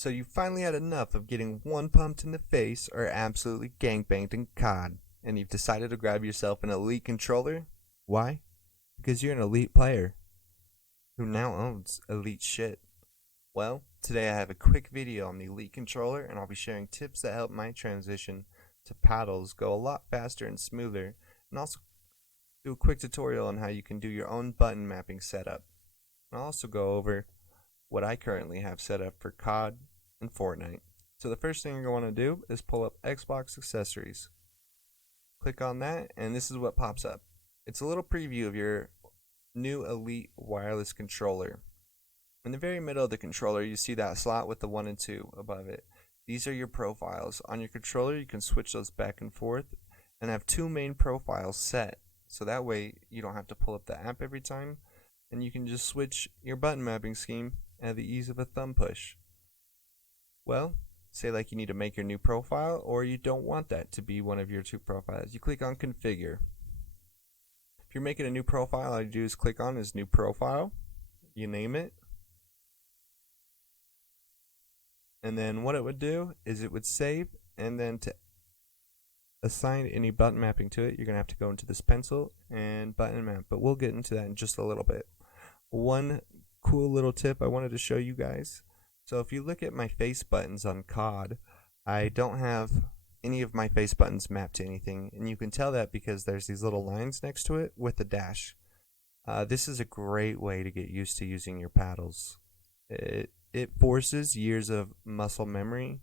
So you finally had enough of getting one pumped in the face or absolutely gangbanged in COD, and you've decided to grab yourself an elite controller? Why? Because you're an elite player who now owns elite shit. Well, today I have a quick video on the elite controller, and I'll be sharing tips that help my transition to paddles go a lot faster and smoother, and also do a quick tutorial on how you can do your own button mapping setup. And I'll also go over what I currently have set up for COD and Fortnite. So the first thing you're going to want to do is pull up Xbox accessories. Click on that, and this is what pops up. It's a little preview of your new Elite wireless controller. In the very middle of the controller, you see that slot with the 1 and 2 above it. These are your profiles. On your controller, you can switch those back and forth and have two main profiles set. So that way, you don't have to pull up the app every time, and you can just switch your button mapping scheme at the ease of a thumb push. Well, say like you need to make your new profile, or you don't want that to be one of your two profiles. You click on configure. If you're making a new profile, all you do is click on is new profile. You name it. And then what it would do is it would save, and then to assign any button mapping to it, you're going to have to go into this pencil and button map, but we'll get into that in just a little bit. One cool little tip I wanted to show you guys. So if you look at my face buttons on COD, I don't have any of my face buttons mapped to anything, and you can tell that because there's these little lines next to it with the dash. This is a great way to get used to using your paddles. It forces years of muscle memory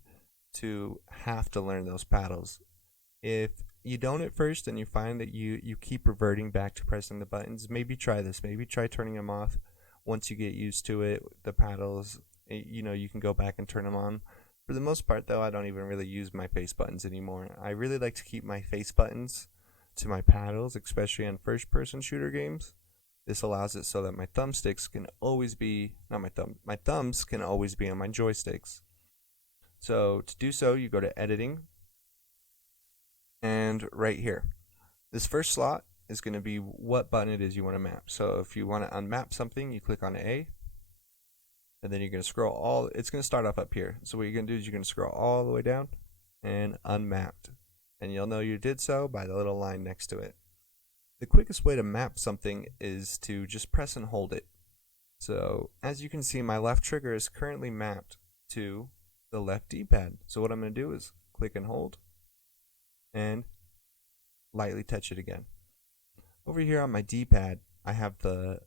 to have to learn those paddles. If you don't at first and you find that you keep reverting back to pressing the buttons, maybe try this. Maybe try turning them off. Once you get used to it, the paddles, you can go back and turn them on. For the most part, though, I don't even really use my face buttons anymore. I really like to keep my face buttons to my paddles, especially on first-person shooter games. This allows it so that my thumbsticks can always be, not my thumbs can always be on my joysticks. So to do so, you go to editing, and right here, this first slot is going to be what button it is you want to map. So if you want to unmap something, you click on A, and then you're going to scroll it's going to start off up here. So what you're going to do is you're going to scroll all the way down and unmapped. And you'll know you did so by the little line next to it. The quickest way to map something is to just press and hold it. So as you can see, my left trigger is currently mapped to the left D-pad. So what I'm going to do is click and hold and lightly touch it again. Over here on my D-pad, I have the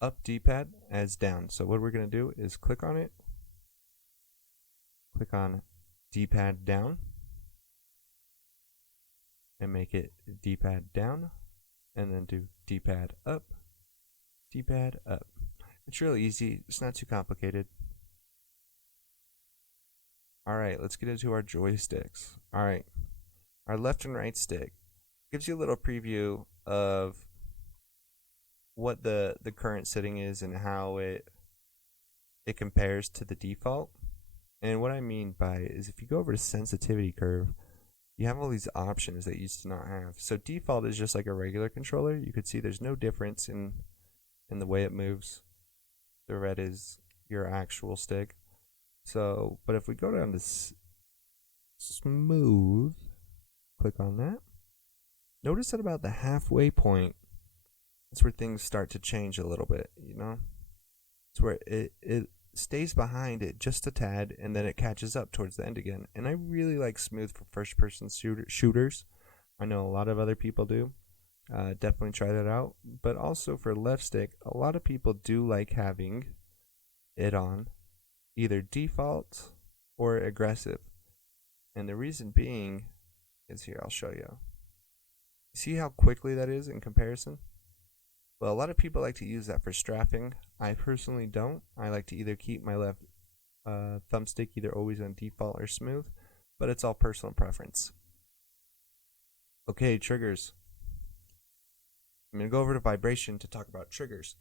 up D-pad as down. So what we're going to do is click on it, click on D-pad down, and make it D-pad down, and then do D-pad up, D-pad up. It's really easy. It's not too complicated. Alright, let's get into our joysticks. Alright, our left and right stick gives you a little preview of what the current setting is and how it compares to the default. And what I mean by it is if you go over to sensitivity curve, you have all these options that you used to not have. So default is just like a regular controller. You could see there's no difference in the way it moves. The red is your actual stick. So, but if we go down to smooth, click on that. Notice that about the halfway point, that's where things start to change a little bit, It's where it stays behind it just a tad, and then it catches up towards the end again. And I really like smooth for first-person shooters. I know a lot of other people do. Definitely try that out. But also for left stick, a lot of people do like having it on either default or aggressive. And the reason being is here, I'll show you. See how quickly that is in comparison? Well, a lot of people like to use that for strafing. I personally don't. I like to either keep my left thumbstick either always on default or smooth, but it's all personal preference. Okay, triggers. I'm going to go over to vibration to talk about triggers.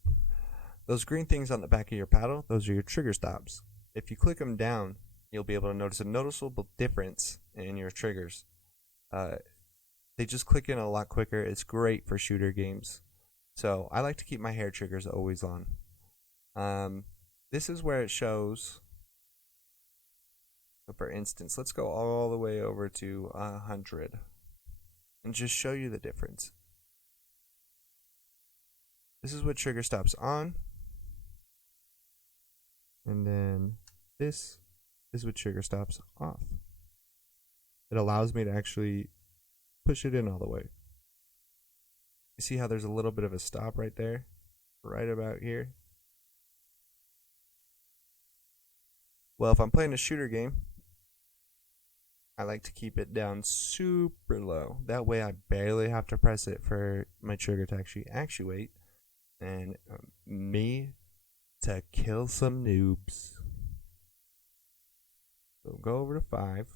Those green things on the back of your paddle, those are your trigger stops. If you click them down, you'll be able to notice a noticeable difference in your triggers. They just click in a lot quicker. It's great for shooter games. So I like to keep my hair triggers always on. This is where it shows So for instance, let's go all the way over to 100 and just show you the difference. This is what trigger stops on, and then this is what trigger stops off. It allows me to actually push it in all the way. You see how there's a little bit of a stop right there, right about here? Well, if I'm playing a shooter game, I like to keep it down super low. That way I barely have to press it for my trigger to actually actuate and me to kill some noobs. So go over to 5.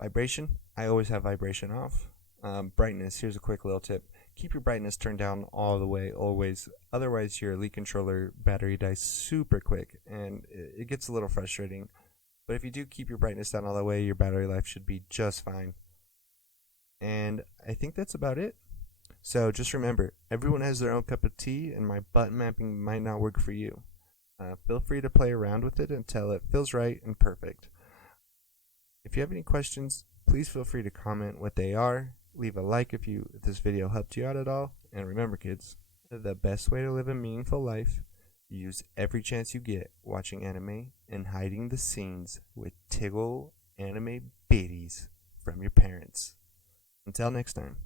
Vibration, I always have vibration off. Brightness, here's a quick little tip. Keep your brightness turned down all the way, always. Otherwise, your Elite controller battery dies super quick, and it gets a little frustrating. But if you do keep your brightness down all the way, your battery life should be just fine. And I think that's about it. So just remember, everyone has their own cup of tea, and my button mapping might not work for you. Feel free to play around with it until it feels right and perfect. If you have any questions, please feel free to comment what they are. Leave a like if this video helped you out at all. And remember, kids, the best way to live a meaningful life, use every chance you get watching anime and hiding the scenes with tiggle anime biddies from your parents. Until next time.